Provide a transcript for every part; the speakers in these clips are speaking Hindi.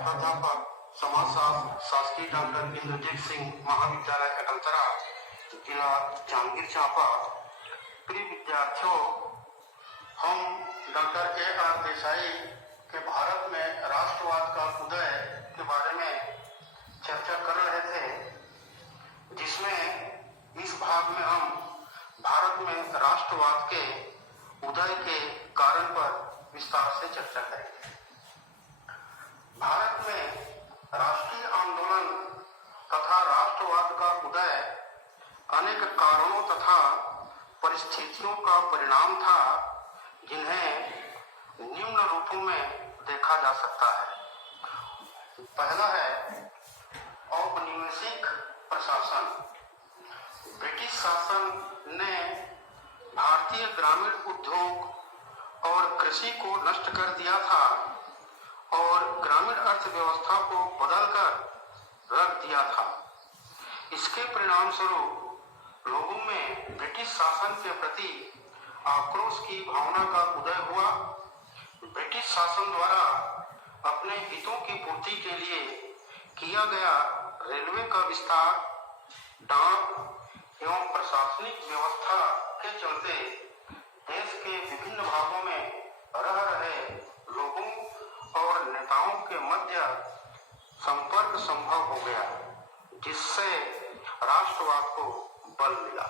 प्राध्यापक समाजशास्त्र शासकीय डॉक्टर इंद्रजीत सिंह महाविद्यालय कटलतरा, जिला जांजगीर चांपा। प्रिय विद्यार्थियों, हम डॉक्टर A.R. देसाई के भारत में राष्ट्रवाद का उदय के बारे में चर्चा कर रहे थे, जिसमें इस भाग में हम भारत में राष्ट्रवाद के उदय के कारण पर विस्तार से चर्चा करेंगे। भारत में राष्ट्रीय आंदोलन तथा राष्ट्रवाद का उदय अनेक कारणों तथा परिस्थितियों का परिणाम था, जिन्हें निम्न रूपों में देखा जा सकता है। पहला है औपनिवेशिक प्रशासन। ब्रिटिश शासन ने भारतीय ग्रामीण उद्योग और कृषि को नष्ट कर दिया था और ग्रामीण अर्थव्यवस्था को बदलकर रख दिया था। इसके परिणाम स्वरूप लोगों में ब्रिटिश शासन के प्रति आक्रोश की भावना का उदय हुआ। ब्रिटिश शासन द्वारा अपने हितों की पूर्ति के लिए किया गया रेलवे का विस्तार, डाक एवं प्रशासनिक व्यवस्था के चलते देश के विभिन्न भागों में रह रहे लोगों और नेताओं के मध्य संपर्क संभव हो गया, जिससे राष्ट्रवाद को बल मिला।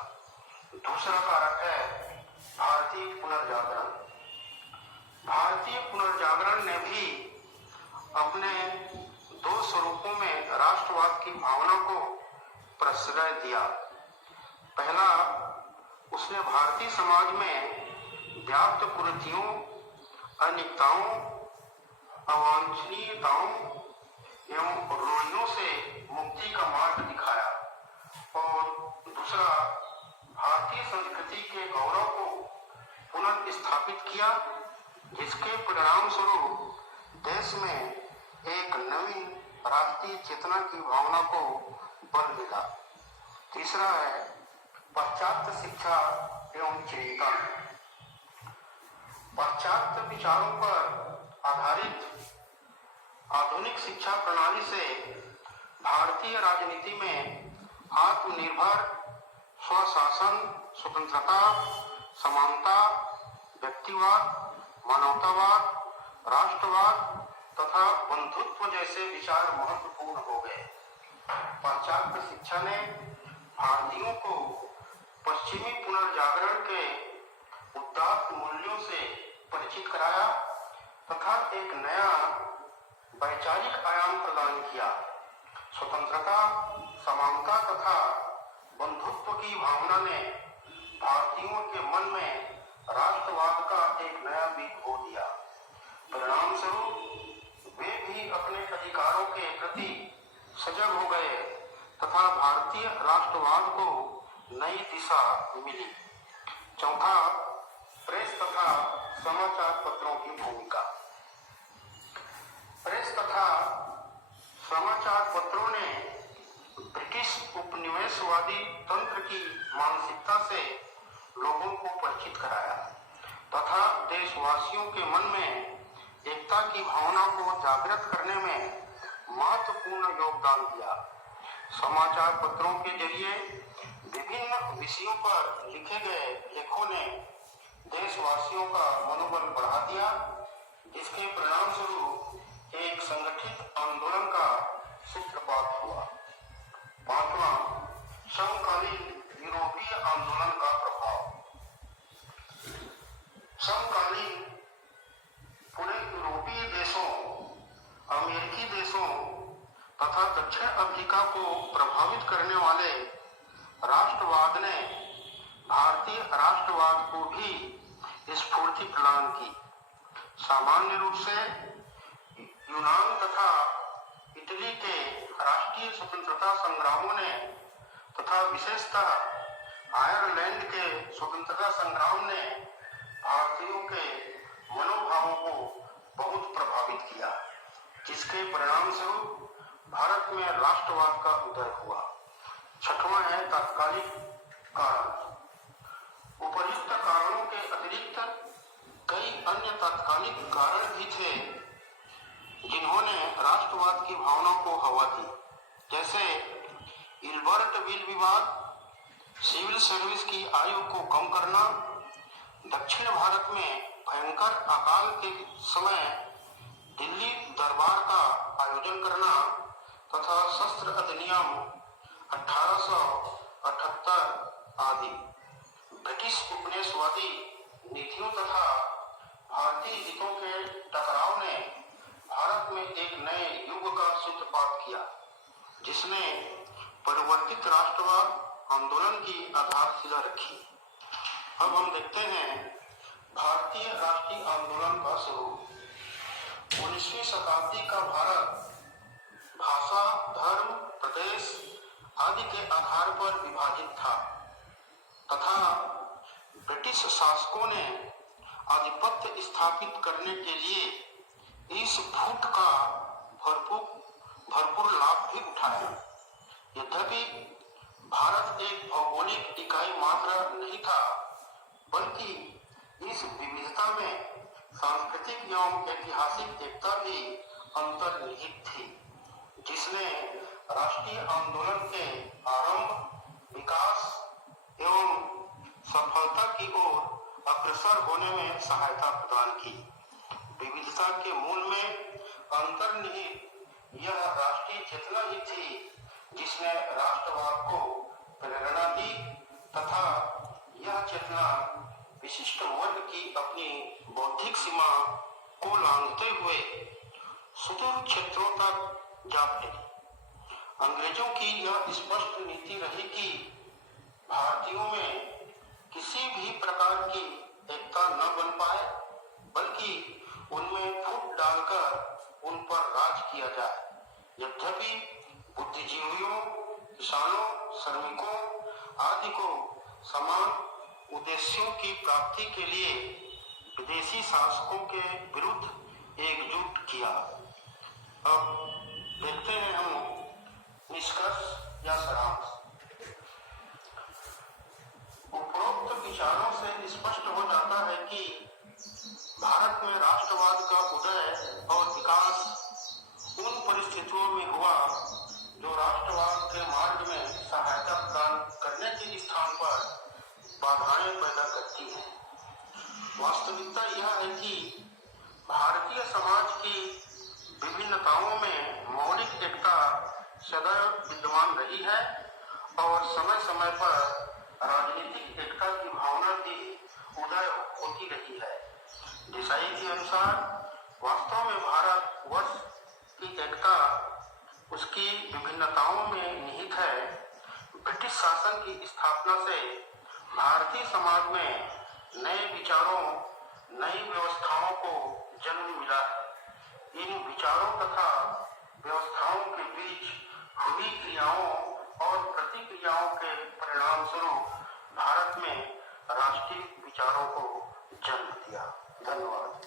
दूसरा कारक है भारतीय पुनर्जागरण। भारतीय पुनर्जागरण ने भी अपने दो स्वरूपों में राष्ट्रवाद की भावना को प्रश्रय दिया। पहला, उसने भारतीय समाज में व्याप्त कुरीतियों, अनिष्टताओं, अवांछनीयताओं एवं रूढ़ियों से मुक्ति का मार्ग दिखाया। और दूसरा, भारतीय संस्कृति के गौरव को पुनर्स्थापित किया, जिसके परिणाम स्वरूप देश में एक नवीन राष्ट्रीय चेतना की भावना को बल मिला। तीसरा है पाश्चात्य शिक्षा एवं चिंतन। पाश्चात्य विचारों पर आधारित आधुनिक शिक्षा प्रणाली से भारतीय राजनीति में आत्मनिर्भर, स्वशासन, स्वतंत्रता, समानता, व्यक्तिवाद, मानवतावाद, राष्ट्रवाद तथा बंधुत्व जैसे विचार महत्वपूर्ण हो गए। पाश्चात्य शिक्षा ने भारतीयों को पश्चिमी पुनर्जागरण के उदात्त मूल्यों से परिचित कराया तथा एक नया वैचारिक आयाम प्रदान किया। स्वतंत्रता, समानता तथा बंधुत्व की भावना ने भारतीयों के मन में राष्ट्रवाद का एक नया बीज बो दिया। परिणाम स्वरूप वे भी अपने अधिकारों के प्रति सजग हो गए तथा भारतीय राष्ट्रवाद को नई दिशा मिली। चौथा, प्रेस तथा समाचार पत्रों की भूमिका। प्रेस तथा समाचार पत्रों ने ब्रिटिश उपनिवेशवादी तंत्र की मानसिकता से लोगों को परिचित कराया तथा देशवासियों के मन में एकता की भावना को जागृत करने में महत्वपूर्ण योगदान दिया। समाचार पत्रों के जरिए विभिन्न विषयों पर लिखे गए लेखों ने देशवासियों का मनोबल बढ़ा दिया, जिसके परिणाम स्वरूप एक संगठित आंदोलन का सूत्रपात हुआ। पांचवा, समकालीन यूरोपीय आंदोलन का प्रभाव। समकालीन पूरे यूरोपीय देशों, अमेरिकी देशों तथा दक्षिण अफ्रीका को प्रभावित करने वाले राष्ट्रवाद ने भारतीय राष्ट्रवाद को भी स्फूर्ति प्रदान की। सामान्य रूप से यूनान तथा इटली के राष्ट्रीय स्वतंत्रता संग्रामों ने तथा विशेषतः आयरलैंड के स्वतंत्रता संग्राम ने भारतीयों के मनोभावों को बहुत प्रभावित किया, जिसके परिणाम स्वरूप भारत में राष्ट्रवाद का उदय हुआ। छठवां है तात्कालिक कारण। उपर्युक्त कारणों के अतिरिक्त कई अन्य तात्कालिक कारण भी थे, जिन्होंने राष्ट्रवाद की भावना को हवा दी, जैसे इल्बर्ट विल विवाद, सिविल सर्विस की आयु को कम करना, दक्षिण भारत में भयंकर अकाल के समय दिल्ली दरबार का आयोजन करना तथा शस्त्र अधिनियम 1878 आदि। ब्रिटिश उपनिवेशवादी नीतियों तथा भारतीय हितों के टकराव ने भारत में एक नए युग का सूत्रपात किया, जिसने परिवर्तित राष्ट्रवाद आंदोलन की आधारशिला रखी। अब हम देखते हैं भारतीय राष्ट्रीय आंदोलन का स्वरूप। 19वीं शताब्दी का भारत भाषा, धर्म, प्रदेश आदि के आधार पर विभाजित था तथा ब्रिटिश शासकों ने आधिपत्य स्थापित करने के लिए इस फूट का भरपूर लाभ भी उठाया। यद्यपि भारत एक भौगोलिक इकाई मात्र नहीं था, बल्कि इस विविधता में सांस्कृतिक एवं ऐतिहासिक एकता भी अंतर्निहित थी, जिसने राष्ट्रीय आंदोलन के आरंभ, विकास एवं सफलता की ओर अग्रसर होने में सहायता प्रदान की। विविधता के मूल में अंतर्निहित यह राष्ट्रीय चेतना ही थी जिसने राष्ट्रवाद को प्रेरणा दी तथा यह चेतना विशिष्ट वर्ग की अपनी बौद्धिक सीमा को लांघते हुए सुदूर क्षेत्रों तक जा फैली। अंग्रेजों की यह स्पष्ट नीति रही कि भारतीयों में किसी भी प्रकार की एकता न बन पाए, बल्कि उनमें फूट डालकर उन पर राज किया जाए। यद्यपि बुद्धिजीवियों, किसानों, श्रमिकों आदि को समान उद्देश्यों की प्राप्ति के लिए विदेशी शासकों के विरुद्ध एकजुट किया। अब देखते हैं हम निष्कर्ष या सारांश। उपरोक्त विचारों से स्पष्ट हो जाता है कि भारत में राष्ट्रवाद का उदय और विकास उन परिस्थितियों में हुआ जो राष्ट्रवाद के मार्ग में सहायता प्रदान करने के स्थान पर बाधाएं पैदा करती हैं। वास्तविकता यह है कि भारतीय समाज की विभिन्नताओं में मौलिक एकता सदैव विद्यमान रही है और समय समय पर राजनीतिक एकता की भावना की उदय होती रही है। देसाई के अनुसार वास्तव में भारत वर्ष की एकता उसकी विभिन्नताओं में निहित है। ब्रिटिश शासन की स्थापना से भारतीय समाज में नए विचारों, नई व्यवस्थाओं को जन्म मिला है। इन विचारों तथा व्यवस्थाओं के बीच हुई क्रियाओं और प्रतिक्रियाओं के परिणाम स्वरूप भारत में राष्ट्रीय विचारों को जन्म दिया। धन्यवाद।